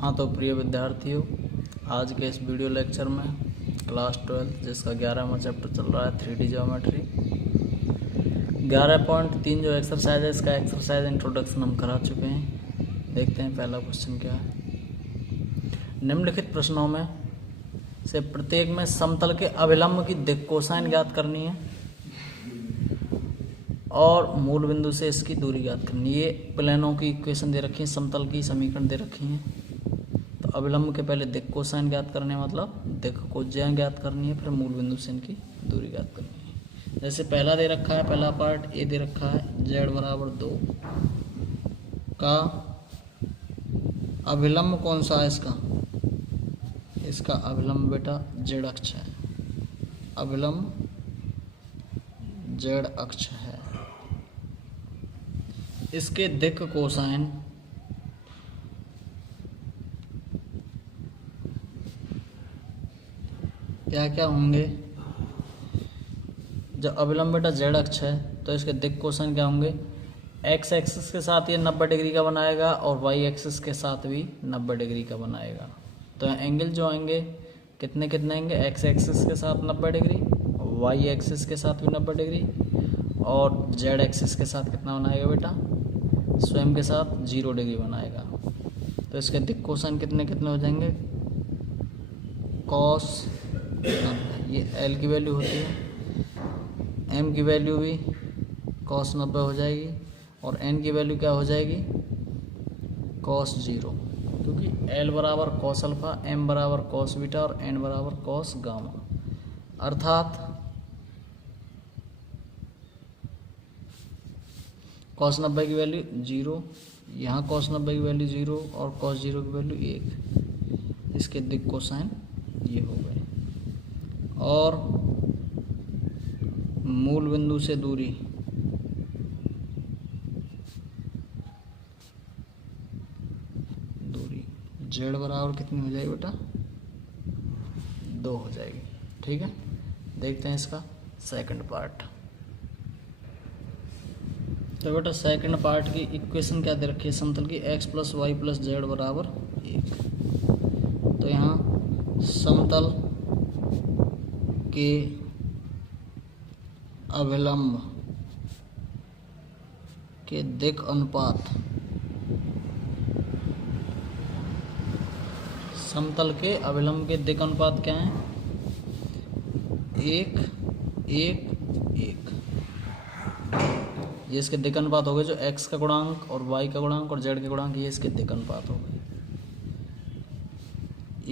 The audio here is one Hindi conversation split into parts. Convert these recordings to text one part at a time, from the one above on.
हाँ तो प्रिय विद्यार्थियों, आज के इस वीडियो लेक्चर में क्लास 12 जिसका 11वां चैप्टर चल रहा है 3D ज्योमेट्री 11.3 जो एक्सरसाइज है, इसका एक्सरसाइज इंट्रोडक्शन हम करा चुके हैं। देखते हैं पहला क्वेश्चन क्या है। निम्नलिखित प्रश्नों में से प्रत्येक में समतल के अभिलंब की दिक् कोसाइन ज्ञात करनी है और मूल बिंदु से इसकी दूरी ज्ञात करनी है। ये प्लेनों की इक्वेशन दे रखी है, समतल की समीकरण दे रखी है। तो अभिलंब के पहले दिक् कोसाइन ज्ञात करने मतलब दिक् कोज्या ज्ञात करनी है, फिर मूल बिंदु से इनकी दूरी ज्ञात करनी है। जैसे पहला दे रखा है, पहला पार्ट ए दे रखा है z बराबर 2 का अभिलंब कौन सा है इसका अभिलंब बेटा z अक्ष है, अभिलंब z अक्ष है। इसके दिक् कोसाइन क्या क्या होंगे। जब अभिलंब बेटा z अक्ष है तो इसके दिक् कोसाइन क्या होंगे। x एक्सिस के साथ ये 90 डिग्री का बनाएगा और y एक्सिस के साथ भी 90 डिग्री का बनाएगा। तो एंगल जो आएंगे कितने कितने आएंगे, x एक्सिस के साथ 90 डिग्री, y एक्सिस के साथ भी 90 डिग्री और z एक्सिस के साथ कितना बनाएगा बेटा, स्वयं के साथ 0 डिग्री बनाएगा। तो इसके दिक् कोसाइन कितने कितने हो जाएंगे, कॉस 90, ये l की वैल्यू होती है, m की वैल्यू भी कॉस 90 हो जाएगी और n की वैल्यू क्या हो जाएगी, कॉस 0, क्योंकि l बराबर कॉस अल्फा, m बराबर कॉस बीटा और n बराबर कॉस गामा। अर्थात कॉस 90 की वैल्यू 0, यहाँ कॉस 90 की वैल्यू 0 और कॉस 0 की वैल्यू 1। इसके दिक् कोसाइन ये हो गए। और मूल बिंदु से दूरी z बराबर कितनी हो जाएगी बेटा, 2 हो जाएगी। ठीक है, देखते हैं इसका सेकंड पार्ट। तो बेटा सेकंड पार्ट की इक्वेशन क्या दे रखी है, समतल की x plus y plus z बराबर 1। तो यहाँ समतल के अभिलंब के दिक् अनुपात, समतल के अभिलंब के दिक् अनुपात क्या है, 1 1 1। ये इसके दिक् अनुपात हो गए, जो x का गुणांक और y का गुणांक और z के गुणांक, ये इसके दिक् अनुपात हो गए,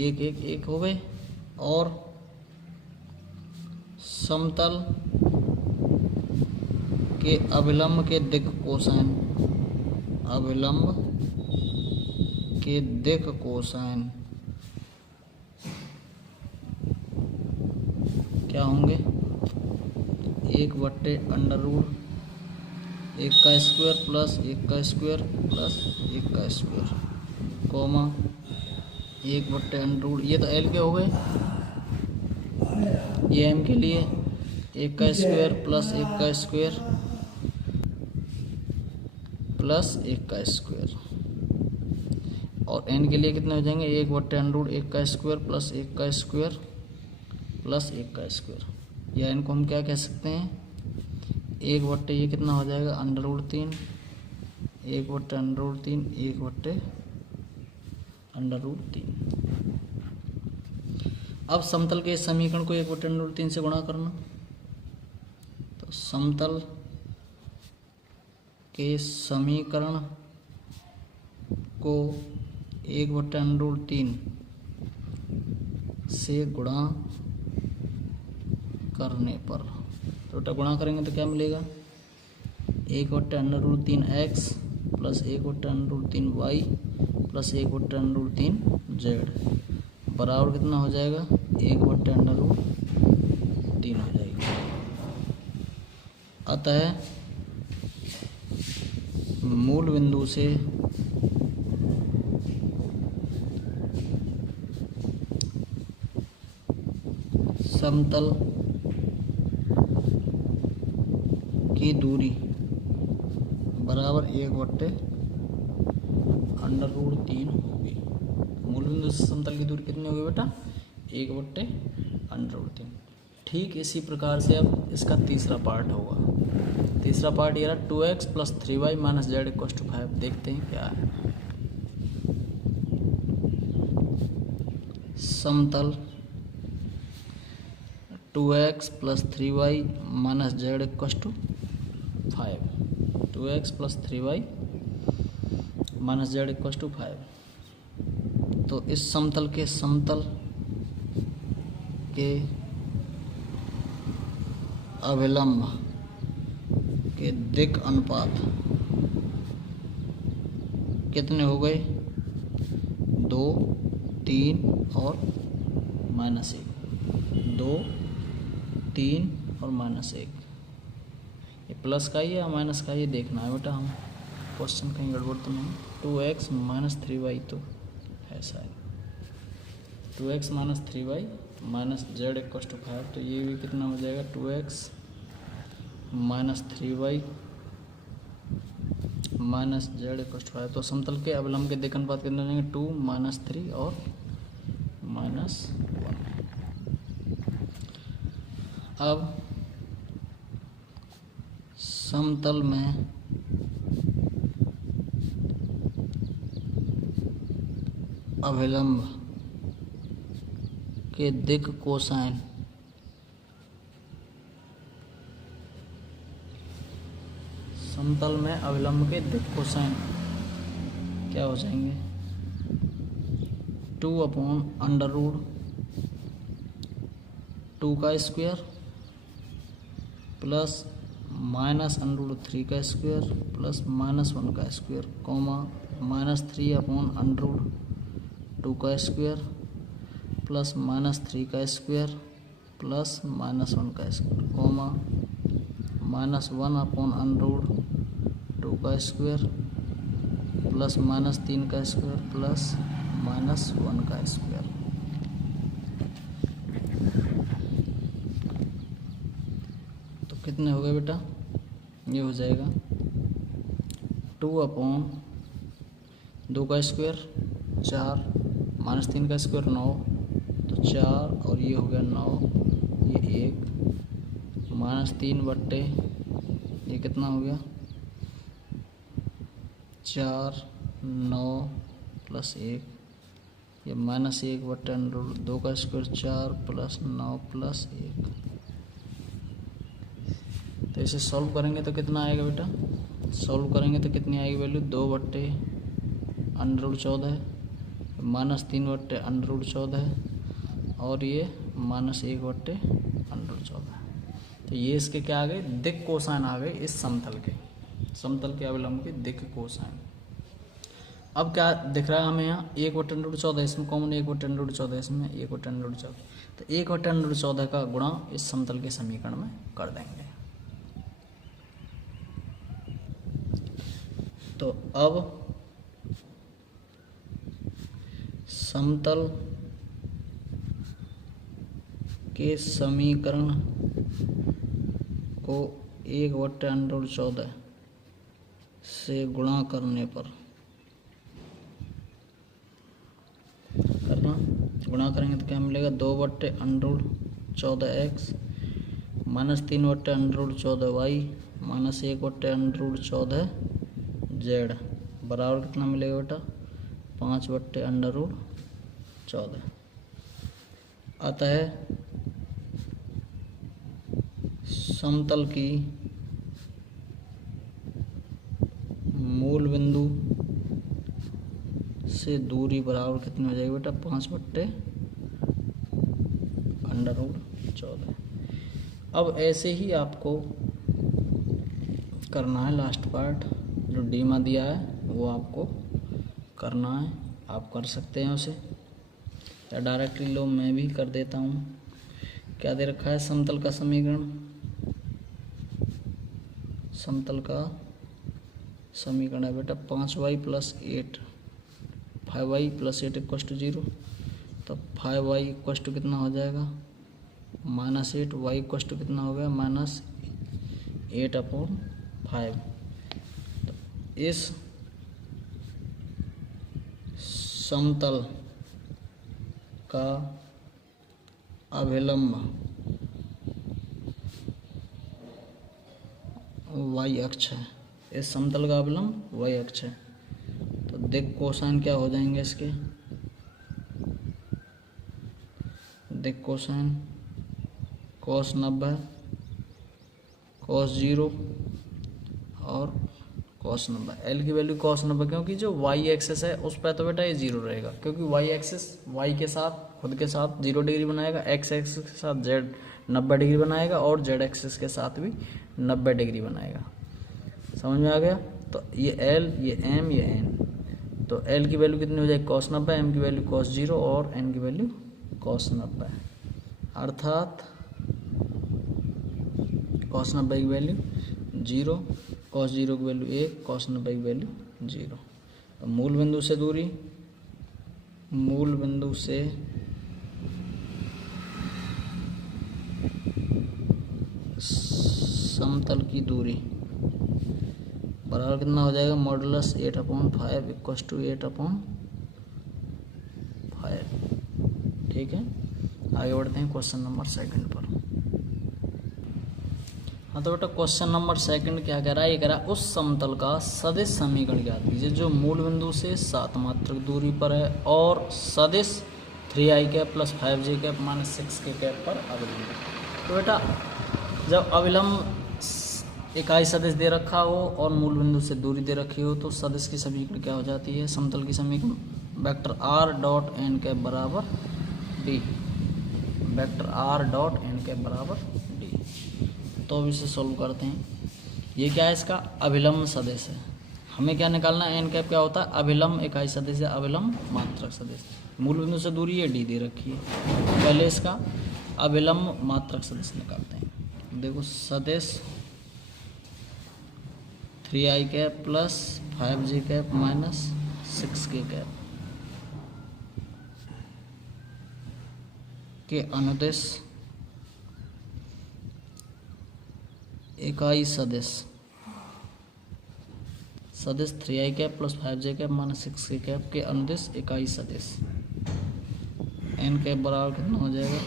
1 1 1 हो गए। और समतल के अभिलंब के दिक् कोसाइन, अभिलंब के दिक् कोसाइन क्या होंगे, 1/√1 का स्क्वायर प्लस 1 का स्क्वायर प्लस 1 का स्क्वायर, कोमा 1/√, ये तो l के हो गए, ये m के लिए 1 का स्क्वायर प्लस 1 का स्क्वायर प्लस 1 का स्क्वायर। और n के लिए कितने हो जाएंगे, 1/√1 का स्क्वायर प्लस 1 का स्क्वायर प्लस 1 का स्क्वायर। या इनको हम क्या कह सकते हैं, 1/, ये कितना हो जाएगा, √3, 1/√3, 1/√3। अब समतल के इस समीकरण को 1/√3 से गुणा करना। तो समतल के समीकरण को 1/√3 से गुणा करने पर, तो गुणा करेंगे तो क्या मिलेगा, 1/√3x plus 1/√3y plus 1/√3z बराबर कितना हो जाएगा, 1/√3 हो जाएगी। अतः मूल बिंदु से समतल की दूरी बराबर 1/√3 होगी। मूल बिंदु से समतल की दूरी कितनी होगी बेटा? 1/√3। ठीक इसी प्रकार से अब इसका तीसरा पार्ट होगा। तीसरा पार्ट ये रहा 2x + 3y - z = 5। देखते हैं क्या है। समतल 2x + 3y - z = 5। 2x + 3y - z = 5। तो इस समतल के अभिलंब के दिक् अनुपात कितने हो गए? 2, 3 और -1। 2, 3 और -1। ये प्लस का ही या माइनस का ही देखना है बेटा। हम क्वेश्चन कहीं गड़बड़ तो नहीं। 2x - 3y तो है शायद। 2x - 3y - z = 5। तो ये भी कितना हो जाएगा? 2x - 3y - z = 5। तो समतल के अवलंब के दिक् अनुपात कितने हो जाएंगे? 2, -3 और -1। अब समतल में अभिलंब के दिक् कोसाइन समतल में अभिलंब के दिक् कोसाइन क्या हो जाएंगे? 2/√2 का स्क्वायर प्लस -√3 का स्क्वायर प्लस -1 का स्क्वायर कॉमा -3/√2 का स्क्वायर प्लस -3 का स्क्वायर प्लस -1 का स्क्वायर कॉमा -1/√2 का स्क्वायर प्लस -3 का स्क्वायर प्लस -1 का स्क्वायर। तो कितने हो गए बेटा? ये हो जाएगा 2/2 का स्क्वायर 4 -3 का स्क्वायर 9। तो 4 और ये हो गया 9, ये 1 -3 बट्टे ये कितना हो गया? 4, 9 प्लस 1, ये -1/√2 का स्क्वायर 4 प्लस 9 प्लस 1। तो इसे सॉल्व करेंगे तो कितना आएगा बेटा? सॉल्व करेंगे तो कितनी आएगी वैल्यू? 2/√14 -3/√14 और ये -1/√14। तो ये इसके क्या आ गए? दिक् कोसाइन आ गए इस समतल के अवलंब के दिक् कोसाइन। अब क्या दिख रहा है हमें यहाँ? 1/√14 इसमें कॉमन, 1/√14 इसमें 1/√14। तो 1/√14 का गुणा इस समतल के समीकरण में कर देंगे। तो अब समतल के समीकरण को 1/√14 से गुणा करने पर गुणा करेंगे तो क्या मिलेगा? 2/√14x -3/√14y -1/√14z बराबर कितना मिलेगा बेटा? 5/√14। अतः समतल की मूल बिंदु से दूरी बराबर कितनी हो जाएगी बेटा? 5/√14। अब ऐसे ही आपको करना है लास्ट पार्ट, जो डीमा दिया है वो आपको करना है। आप कर सकते हैं उसे, या डायरेक्टली लो मैं भी कर देता हूँ। क्या दे रखा है? समतल का समीकरण। समतल का समीकरण है बेटा 5y + 8 5y + 8 = 0। तो 5y = कितना हो जाएगा? -8। y = कितना हो गया? -8/5। तो इस समतल का अभिलंब y अक्ष है। इस समतल का अभिलंब y अक्ष है। तो दिक् कोसाइन क्या हो जाएंगे इसके? दिक् कोसाइन cos 90, cos 0 और cos 90। एल की वैल्यू cos 90, क्योंकि जो y एक्सिस है उस पर तो बेटा ये 0 रहेगा, क्योंकि y एक्सिस y के साथ खुद के साथ 0 डिग्री बनाएगा, x एक्सिस के साथ z 90 डिग्री बनाएगा और z एक्सिस के साथ भी 90 डिग्री बनाएगा। समझ में आ गया? तो ये l, ये m, ये n। तो l की वैल्यू कितनी हो जाएगी? cos 90, m की वैल्यू cos 0 और n की वैल्यू cos 90। अर्थात cos 90 की वैल्यू 0, cos 0 की वैल्यू 1, cos 90 की वैल्यू 0। तो मूल बिंदु से दूरी, मूल बिंदु से समतल की दूरी बराबर कितना हो जाएगा? Modulus 8/5 equals to 8/5। ठीक है, आगे बढ़ते हैं क्वेश्चन नंबर 2 पर। हाँ तो बेटा क्वेश्चन नंबर 2 क्या कह रहा है? ये कह रहा है उस समतल का सदिश समीकरण ज्ञात कीजिए जो मूल बिंदु से 7 मात्रक दूरी पर है और सदिश 3i plus 5j minus 6k पर अभिलंब है। तो बेटा जब अभिलंब इकाई सदिश दे रखा हो और मूल बिंदु से दूरी दे रखी हो तो सदिश की समीकरण क्या हो जाती है? समतल की समीकरण vector r dot n cap बराबर d, vector r dot n cap बराबर d। तो अब इसे सॉल्व करते हैं। ये क्या है? इसका अभिलंब सदिश है। हमें क्या निकालना है? n कैप क्या होता है? अभिलंब इकाई सदिश है, अभिलंब मात्रक सदिश। मूल बिंदु से दूरी है d दे रखी है। पहले इसका अभिलंब मात्रक सदिश निकालते हैं। देखो सदिश 3i plus 5j minus 6k के अनुदिश इकाई सदिश, सदिश 3i plus 5j minus 6k के अनुदिश इकाई सदिश n कैप बराबर कितना हो जाएगा?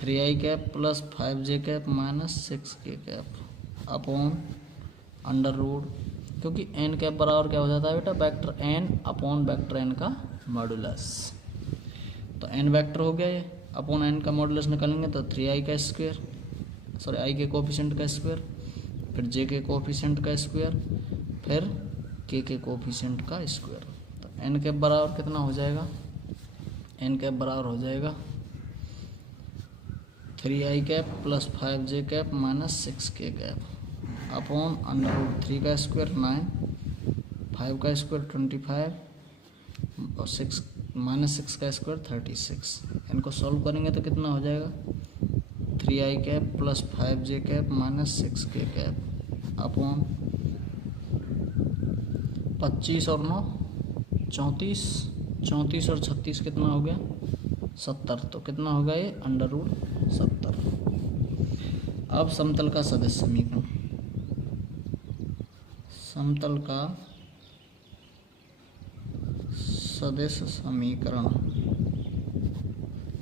3i plus 5j minus 6k upon under root, क्योंकि n कैप बराबर क्या हो जाता है बेटा? Vector n upon vector n का मॉडुलस। तो n वेक्टर हो गया ये, अपॉन n का मॉडुलस निकालेंगे तो 3i का स्क्वायर, सॉरी i के कोफिशिएंट का स्क्वायर, फिर j के कोफिशिएंट का स्क्वायर, फिर k के कोफिशिएंट का स्क्वायर। तो n कैप बराबर कितना हो जाएगा? n कैप बराबर हो जाएगा 3i plus 5j minus 6k upon under root 3 का स्क्वायर 9, 5 का स्क्वायर 25 और 6 माइनस 6 का स्क्वायर 36। इनको सॉल्व करेंगे तो कितना हो जाएगा? 3i plus 5j minus 6k upon 25 और 9 34, 34 और 36 कितना हो गया? 70। तो कितना होगा ये? Under root 70। अब समतल का सदिश समीकरण, समतल का सदिश समीकरण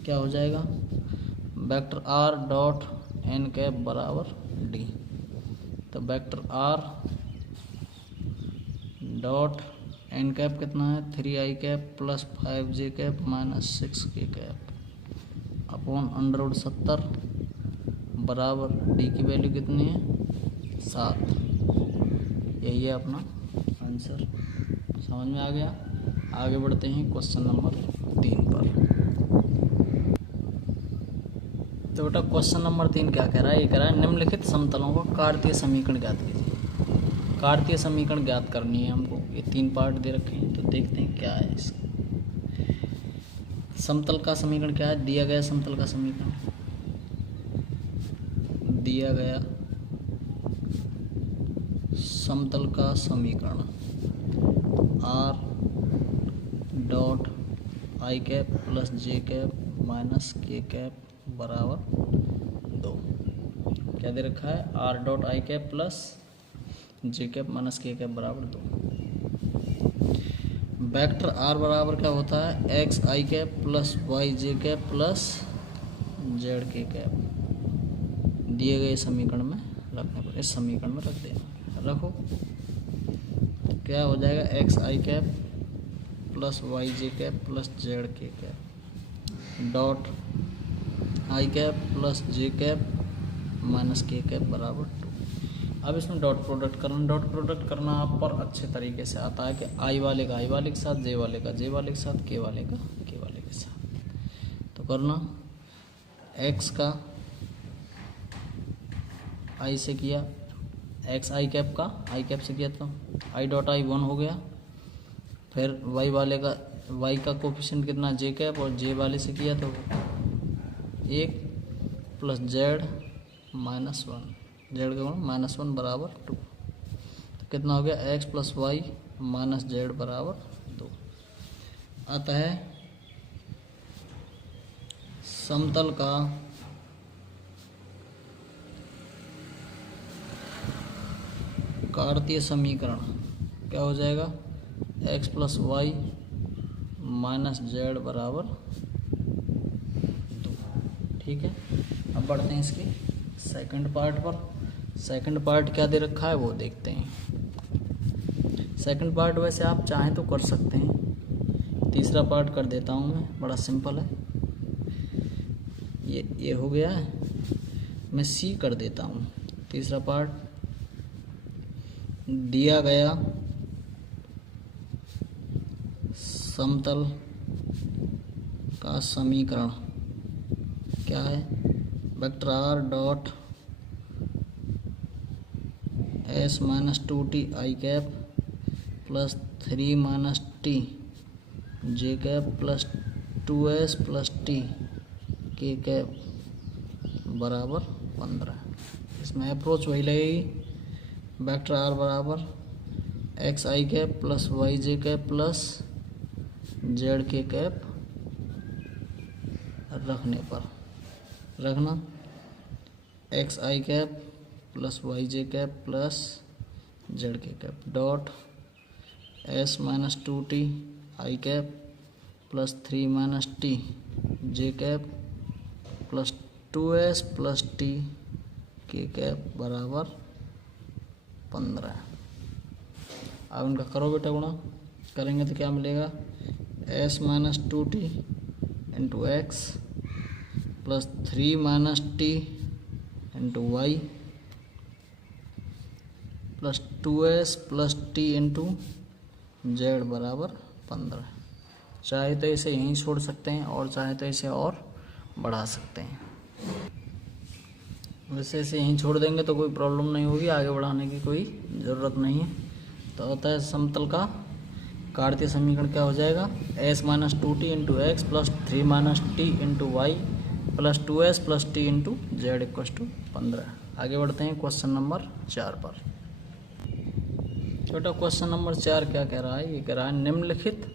क्या हो जाएगा? Vector r dot n cap बराबर d। तो vector r dot n cap कितना है? 3i plus 5j minus 6k upon under root 70 बराबर d की वैल्यू कितनी है? 7। यही है अपना आंसर। समझ में आ गया? आगे बढ़ते हैं क्वेश्चन नंबर 3 पर। तो बेटा क्वेश्चन नंबर 3 क्या कह रहा है? ये कह रहा है निम्नलिखित समतलों का कार्तीय समीकरण ज्ञात कीजिए। कार्तीय समीकरण ज्ञात करनी है हमको। ये 3 पार्ट दे रखे हैं, तो देखते हैं क्या है इसका। समतल का समीकरण क्या है? दिया गया समतल का समीकरण, दिया गया समतल का समीकरण r dot i cap plus j cap minus k cap बराबर 2। क्या दे रखा है? r dot i cap plus j cap minus k cap बराबर 2। वेक्टर आर बराबर क्या होता है, x i cap plus y j cap plus z k cap दिए गए समीकरण में रखने पर, इस समीकरण में रख देना। रखो तो क्या हो जाएगा, x i cap plus y j cap plus z k cap dot I cap plus J cap minus के कैप बराबर 2। अब इसमें डॉट प्रोडक्ट करना आप पर अच्छे तरीके से आता है कि आई वाले का आई वाले के साथ, जे वाले का जे वाले के साथ, के वाले का के वाले के साथ। तो करना, एक्स का आई से किया, एक्स आई कैप का आई कैप से किया तो आई डॉट आई 1 हो गया। फिर वाई वाले का, वाई का कोफिशिएंट कितना, जे कैप, और जे वाले से किया तो 1 प्लस जेड माइनस 1, जेड का माइनस 1 बराबर 2। तो कितना हो गया, x plus y minus z बराबर 2। आता है समतल का कार्तीय समीकरण क्या हो जाएगा, x plus y minus z बराबर 2। ठीक है, अब बढ़ते हैं इसके सेकंड पार्ट पर। सेकंड पार्ट क्या दे रखा है वो देखते हैं। सेकंड पार्ट वैसे आप चाहें तो कर सकते हैं, तीसरा पार्ट कर देता हूँ मैं, बड़ा सिंपल है। ये हो गया है, मैं सी कर देता हूँ। तीसरा पार्ट, दिया गया समतल का समीकरण क्या है, vector r dot s minus 2t i cap plus 3 minus t j cap plus 2s plus t k cap बराबर 15। इसमें अप्रोच वही लगेगी, वेक्टर आर बराबर x i cap plus y j cap plus z k cap रखने पर, रखना x i cap plus y j cap plus z k cap dot s minus 2t i cap plus 3 minus t j cap plus 2s plus t k cap बराबर 15। अब इनका करो बेटा गुणा, करेंगे तो क्या मिलेगा, s minus 2t into x plus 3 minus t into y plus 2s plus t into z बराबर 15। चाहे तो इसे यहीं छोड़ सकते हैं और चाहे तो इसे और बढ़ा सकते हैं। वैसे इसे यहीं छोड़ देंगे तो कोई प्रॉब्लम नहीं होगी, आगे बढ़ाने की कोई ज़रूरत नहीं है। तो होता है समतल का कार्तीय समीकरण क्या हो जाएगा, s minus 2t into x plus 3 minus t into y plus 2s plus t into z equals to 15। आगे बढ़ते हैं क्वेश्चन नंबर 4 पर। छोटा क्वेश्चन नंबर 4 क्या कह रहा है, ये कह रहा है निम्नलिखित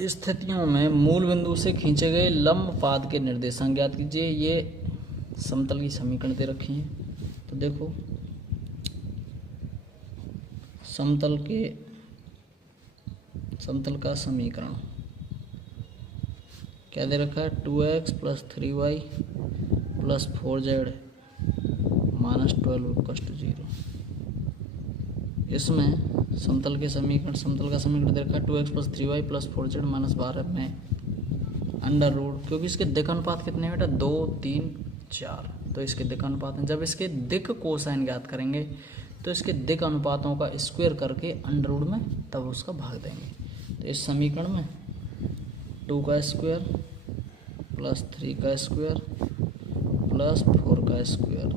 स्थितियों में मूल बिंदु से खींचे गए लंब पाद के निर्देशांक ज्ञात कीजिए। ये समतल की समीकरण दे रखी है, तो देखो समतल का समीकरण क्या दे रखा है, 2x plus 3y plus 4z minus 12 equals to 0। इसमें समतल का समीकरण दे रखा है 2x plus 3y plus 4z minus 12 में अंडर रूट, क्योंकि इसके दिक् अनुपात कितने हैं बेटा, 2 3 4, तो इसके दिक् अनुपात हैं। जब इसके दिक् कोसाइन ज्ञात करेंगे तो इसके दिक् अनुपातों का स्क्वायर करके अंडर रूट में तब उसका भाग देंगे। तो इस समीकरण में 2 का स्क्वायर प्लस 3 का स्क्वायर प्लस 4 का स्क्वायर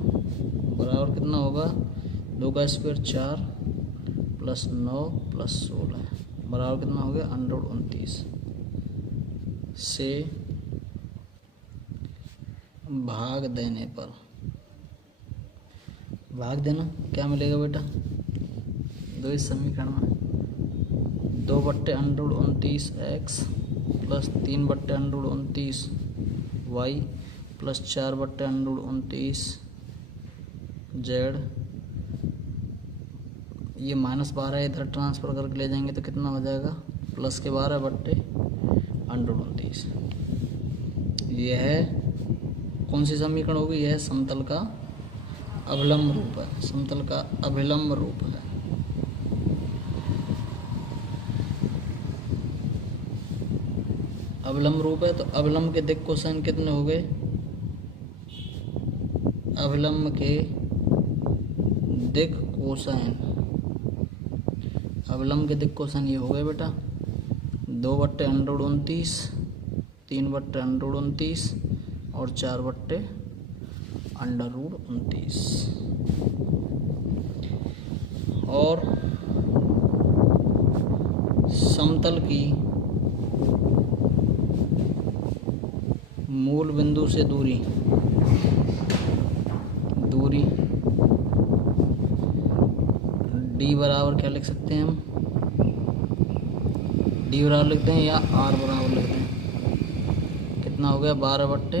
बराबर कितना होगा, 2 का स्क्वायर 4 प्लस 9 प्लस 16 बराबर कितना हो गया, 129 से भाग देने पर, भाग देना क्या मिलेगा बेटा, दो इस समीकरण में 2/√29 x plus 3/√29 y plus 4/√29 z, ये -12 इधर ट्रांसफ़र करके ले जाएंगे तो कितना हो जाएगा, +12 बट्टे √29। यह है कौन सी समीकरण होगी, यह समतल का अवलंब रूप है, समतल का अभिलंब रूप है। अवलंब रूप है तो अवलंब के दिक् कोसाइन कितने हो गए, अवलंब के दिक् कोसाइन, अवलंब के दिक् कोसाइन ये हो गए बेटा 2 बट्टे √29, 3 बट्टे √29 और 4 बट्टे √29। और समतल की मूल बिंदु से दूरी d बराबर क्या लिख सकते हैं हम, d बराबर लिखते हैं या r बराबर लिखते हैं, कितना हो गया 12 बट्टे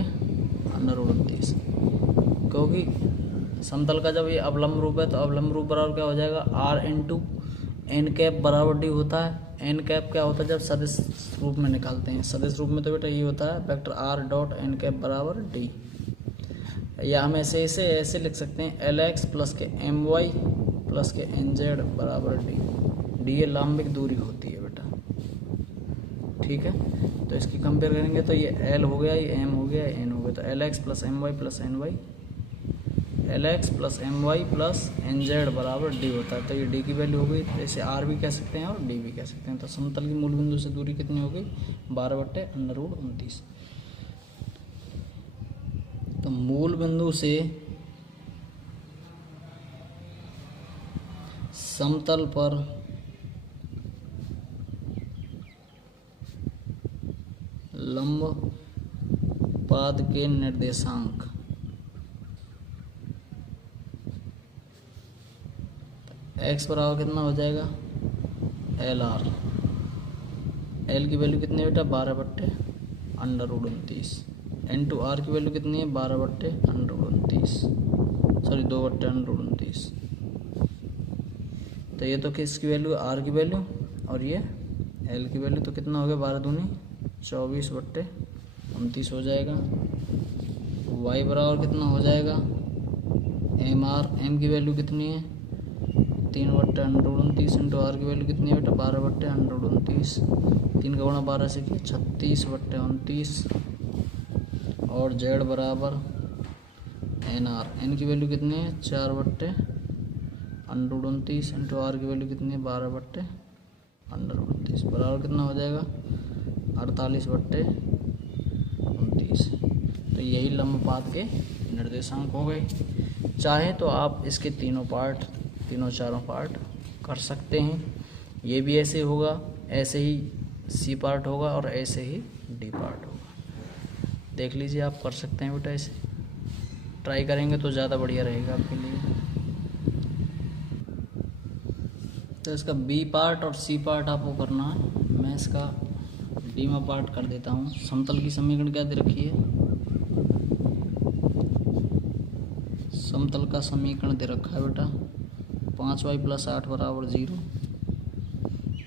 √29। क्योंकि समतल का जब ये अवलंब रूप है तो अवलंब रूप बराबर क्या हो जाएगा, r इंटू एन कैप बराबर डी होता है। एन कैप क्या होता है जब सदिश रूप में निकालते हैं, सदिश रूप में तो बेटा ये होता है vector r dot n cap बराबर डी, या हम ऐसे लिख सकते हैं LX प्लस के MY प्लस के NZ बराबर डी ये लंबिक दूरी होती है बेटा, ठीक है। तो इसकी कंपेयर करेंगे तो ये L हो गया, ये M हो गया, N हो गया, तो LX plus MY plus NY, LX plus MY plus NZ बराबर D होता है। तो ये D की वैल्यू हो गई, तो इसे R भी कह सकते हैं और D भी कह सकते हैं। तो समतल की मूल बिंदु से दूरी कितनी हो गई, 12 बट्टे √29। तो मूल बिंदु से समतल पर लंब पाद के निर्देशांक x बराबर कितना हो जाएगा, LR, L की वैल्यू कितनी है बेटा 12 बट्टे √29, इंटू R की वैल्यू कितनी है 12 बट्टे √29, सॉरी 2 बट्टे √29। तो ये तो किसकी वैल्यू, R की वैल्यू, और ये L की वैल्यू, तो कितना हो गया 12 दूनी 24 बट्टे 29 हो जाएगा। y बराबर कितना हो जाएगा, MR, M की वैल्यू कितनी है 3 बट्टे √29 इंटू R की वैल्यू कितनी है बेटा 12 बट्टे √29, 3 का गुणा 12 से किया 36 बट्टे 29, और Z बराबर NR, N की वैल्यू कितनी है 4 बट्टे √29 इंटू R की वैल्यू कितनी है 12 बट्टे √29 बराबर कितना हो जाएगा 48 बट्टे 29। तो यही लंबपात के निर्देशांक हो गए। चाहे तो आप इसके तीनों चारों पार्ट कर सकते हैं। ये भी ऐसे होगा, ऐसे ही C पार्ट होगा और ऐसे ही D पार्ट होगा। देख लीजिए, आप कर सकते हैं बेटा, ऐसे ट्राई करेंगे तो ज़्यादा बढ़िया रहेगा आपके लिए। तो इसका B पार्ट और C पार्ट आपको करना है। मैं इसका D में पार्ट कर देता हूँ। समतल की समीकरण क्या दे रखी है, समतल का समीकरण दे रखा है बेटा 5y + 8 बराबर 0।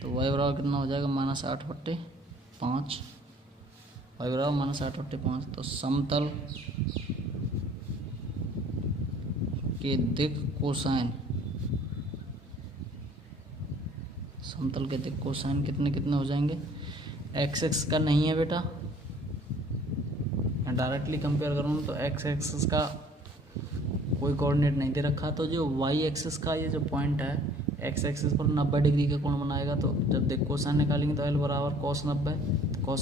तो y बराबर कितना हो जाएगा -8 बट्टे 5, y बराबर -8 बट्टे 5। तो समतल के दिक् कोसाइन, समतल के दिक् कोसाइन कितने हो जाएंगे, एक्स एक्स का नहीं है बेटा, मैं डायरेक्टली कंपेयर करूँ तो एक्स एक्सिस का कोई कोऑर्डिनेट नहीं दे रखा। तो जो वाई एक्सिस का ये जो पॉइंट है, एक्स एक्सिस पर 90 डिग्री का कोण बनाएगा। तो जब दिक् कोसाइन निकालेंगे तो एल बराबर cos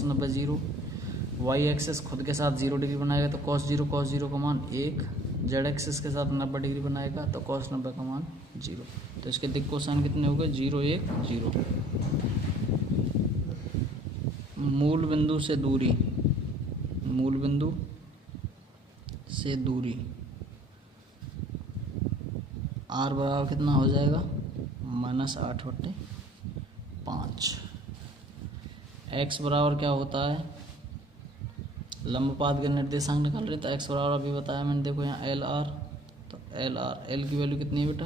90 0, वाई एक्सिस खुद के साथ 0 डिग्री बनाएगा तो cos 0 का मान 1, जेड एक्सिस के साथ 90 डिग्री बनाएगा तो cos 90 का मान 0। तो इसके दिक् कोसाइन कितने हो गए 0 1 0। मूल बिंदु से दूरी, मूल बिंदु से दूरी r बराबर कितना हो जाएगा -8 बट्टे 5। x बराबर क्या होता है, लंबपात के निर्देशांक निकाल रहे, तो x बराबर अभी बताया मैंने, देखो यहाँ एल आर, तो एल आर, एल की वैल्यू कितनी है बेटा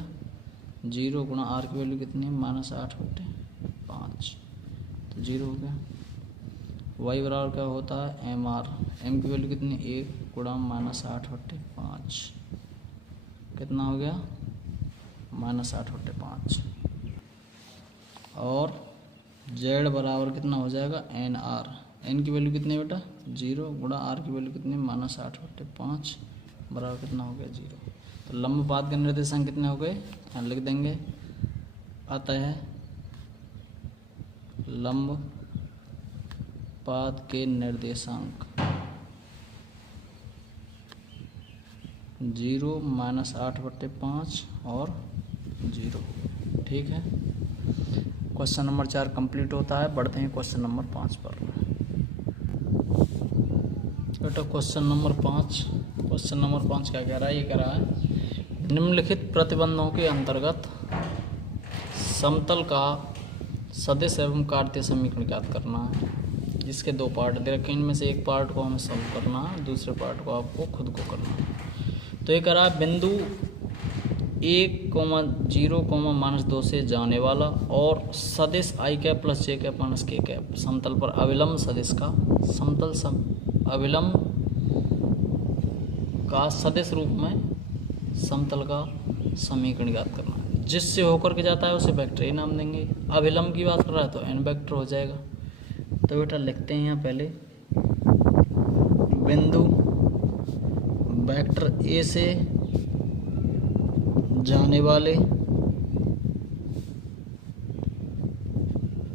0 गुणा आर की वैल्यू कितनी है, -8/5, तो 0 हो गया। वाई बराबर क्या होता है, एम आर, एम की वैल्यू कितनी, 1 गुणा -8/5, कितना हो गया, -8/5। और जेड बराबर कितना हो जाएगा, एन आर, एन की वैल्यू कितनी है बेटा, 0 गुणा आर की वैल्यू कितनी है, -8/5 बराबर कितना हो गया, 0। तो लंबपात के निर्देशांक कितने हो गए, यहाँ लिख देंगे, अतः लंबपात के निर्देशांक 0, -8/5 और 0। ठीक है, क्वेश्चन नंबर 4 कंप्लीट होता है। बढ़ते हैं क्वेश्चन नंबर 5 पर। बेटा क्वेश्चन नंबर 5 क्या कह रहा है, ये कह रहा है निम्नलिखित प्रतिबंधों के अंतर्गत समतल का सदिश एवं कार्तीय समीकरण ज्ञात करना है। जिसके 2 पार्ट दे रखे, इनमें से एक पार्ट को हमें सॉल्व करना है, दूसरे पार्ट को आपको खुद को करना है। तो ये कह रहा है बिंदु 1, 0, -2 से जाने वाला और सदिश i cap plus j cap minus k cap समतल पर अविलंब सदिश का अविलंब का सदिश रूप में समतल का समीकरण ज्ञात करना है। जिससे होकर के जाता है उसे वेक्टर ए नाम देंगे। अविलंब की बात कर रहा है तो n वेक्टर हो जाएगा। तो बेटा लिखते हैं यहाँ पहले बिंदु वेक्टर ए से जाने वाले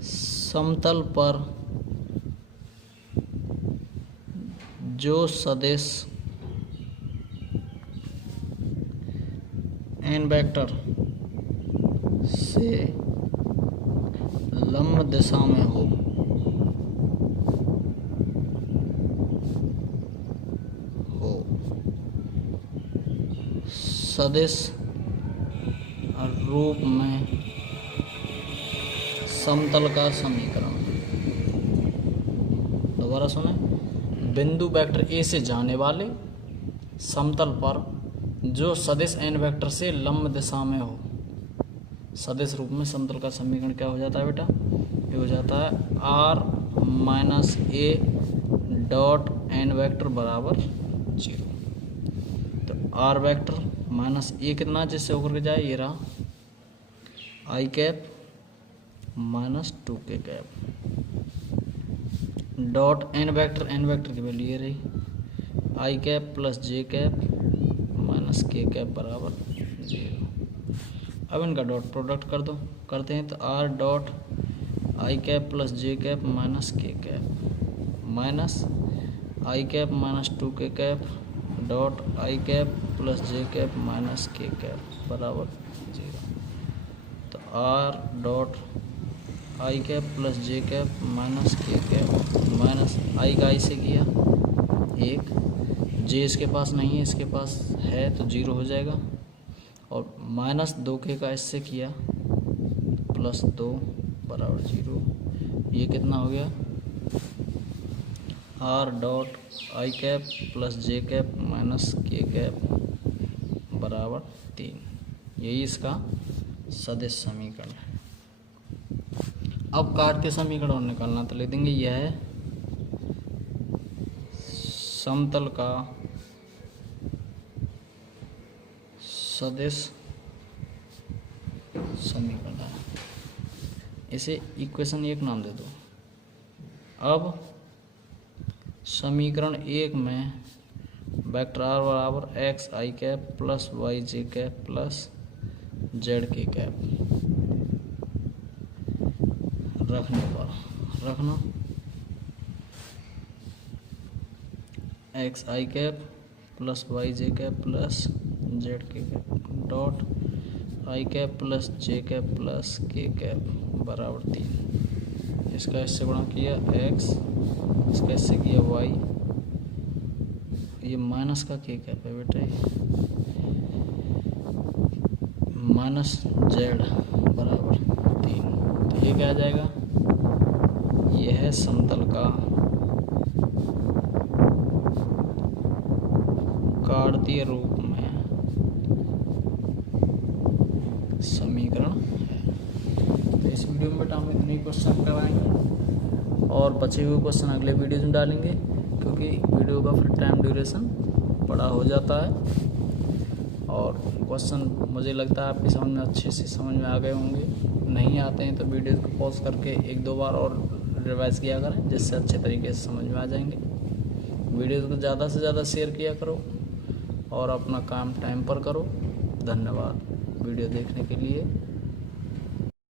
समतल पर जो सदिश n वेक्टर से लंब दिशा में हो, सदिश रूप में समतल का समीकरण। दोबारा सुने, बिंदु वेक्टर ए से जाने वाले समतल पर जो सदिश n वेक्टर से लंब दिशा में हो, सदिश रूप में समतल का समीकरण क्या हो जाता है बेटा, ये हो जाता है r - a dot n vector बराबर 0। तो r वेक्टर माइनस ए कितना जिससे होकर के जाए, ये रहा i cap minus 2k cap dot n vector की वैल्यू ये रही i cap plus j cap minus k cap बराबर 0। अब इनका डॉट प्रोडक्ट कर दो, करते हैं तो r dot i cap plus j cap minus k cap minus i cap minus 2k cap dot i cap plus j cap minus k cap बराबर 0। तो r dot i cap plus j cap minus k cap minus i का i से किया 1, j इसके पास नहीं है, इसके पास है तो 0 हो जाएगा, और माइनस 2k का इससे किया प्लस 2 बराबर 0। ये कितना हो गया, r dot i cap plus j cap minus k cap बराबर 3। यही इसका सदिश समीकरण है। अब कार्तीय समीकरण निकालना, तो लिख देंगे यह है समतल का सदिश समीकरण है। इसे इक्वेशन 1 नाम दे दो। अब समीकरण 1 में वेक्टर r बराबर x i cap plus y j cap plus z k cap रखना x i cap plus y j cap plus z k cap dot I cap plus J cap plus के कैप बराबर 3। इसका इससे गुणा किया x, इसका इससे किया y, ये माइनस का के कैप है बेटा, माइनस जेड बराबर 3। तो ये क्या आ जाएगा, यह है समतल का कार्तीय रूप में समीकरण। वीडियो में बेटा हम इतने क्वेश्चन कराएंगे और बचे हुए क्वेश्चन अगले वीडियो में डालेंगे, क्योंकि वीडियो का फिर टाइम ड्यूरेशन बड़ा हो जाता है। और क्वेश्चन मुझे लगता है आपकी समझ में अच्छे से समझ में आ गए होंगे। नहीं आते हैं तो वीडियो को पॉज करके 1-2 बार और रिवाइज किया करें, जिससे अच्छे तरीके से समझ में आ जाएंगे। वीडियो को ज़्यादा से ज़्यादा शेयर किया करो और अपना काम टाइम पर करो। धन्यवाद वीडियो देखने के लिए।